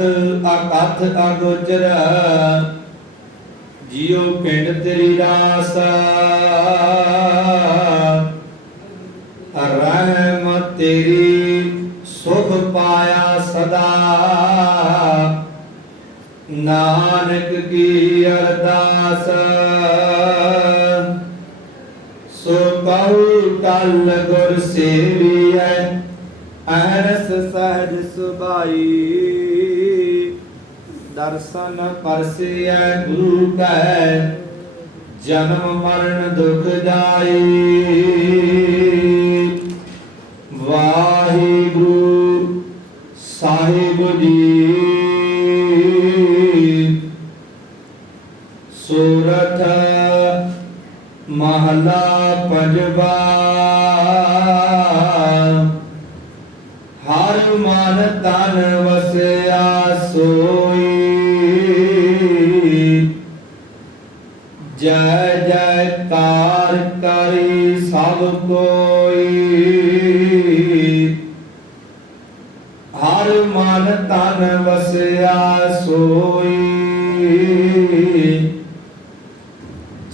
ਅਕਥ ਅਕਥ ਅਗੋਚਰ। ਜਿਉ ਪਿੰਡ ਤੇਰੀ ਰਾਸ। ਰਹਿਮਤ ਤੇਰੀ ਸੁਖ ਪਾਇਆ ਸਦਾ। ਨਾਨਕ ਕੀ ਅਰਦਾਸ। ਸੋ ਕਉ ਕਲ ਗੁਰ ਸੇਵੀਐ ਅਰਸ ਸਹਜ ਸੁਭਾਈ। ਦਰਸ਼ਨ ਪਰਸਿਐ ਗੁਰੂ ਕੈ, ਜਨਮ ਮਰਨ ਦੁਖ ਜਾਈ ਵਾਹਿਗੁਰੂ ਸਾਹਿਬ ਜੀ, ਸੂਰਤ ਮਹਲਾ ਪੰਜਵਾ, ਹਰ ਮਨ ਤਨ ਵਸਿਆ ਸੋ ਜੈ ਜੈਕਾਰ ਕਰੀ ਸਭ ਕੋਈ। ਹਰ ਮਨ ਤਨ ਵਸਿਆ ਸੋਈ।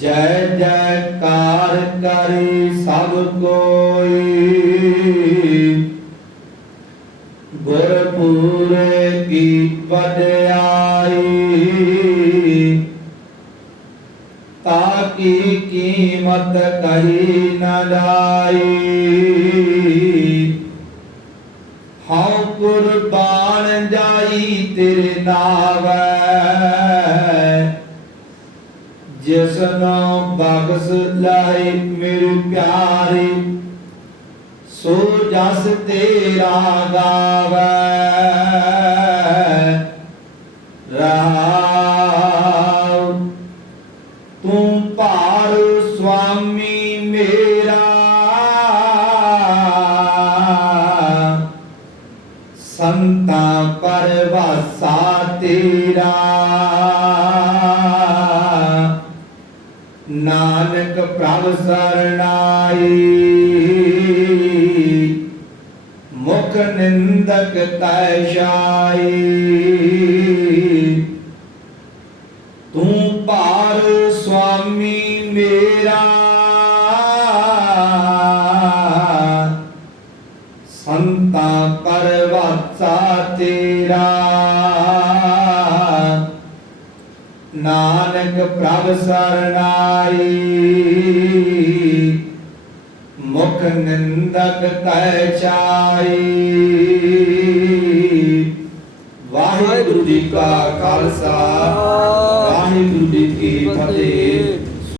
ਜੈ ਜੈਕਾਰ ਕਰੀ ਸਭ ਕੋਈ। ਗੁਰਪੂਰੇ ਕੀ ਵਡਿਆਈ ਤਾ ਕੀ ਕੀਮਤ ਕਹੀ ਨਾ ਜਾਈ? ਹਉ ਕੁਰਬਾਨ ਜਾਈ ਤੇਰੇ ਨਾਵੈ। ਜਿਸ ਨੂੰ ਬਖਸ ਲਾਈ ਮੇਰੇ ਪਿਆਰੇ, ਸੋ ਜਸ ਤੇਰਾ ਗਾਵੈ। ਪਰਵਾਸਾ ਤੇਰਾ। ਨਾਨਕ ਪ੍ਰਭ ਸਰਣਾਈ। ਮੁਖ ਨਿੰਦਕ ਤੈ ਜਾਈ ਤੂੰ ਭਾਰ ਸੁਆਮੀ ਮੇ ਪਰਵਾਸਾ ਤੇਰਾ। ਨਾਨਕ ਪ੍ਰਭ ਸਰਣਾਈ। ਮੁਖ ਨਿੰਦਕ ਤੈ ਚਾਈ ਵਾਹਿਗੁਰੂ ਜੀ ਕਾ ਖਾਲਸਾ। ਵਾਹਿਗੁਰੂ ਜੀ ਕੀ ਫਤਿਹ।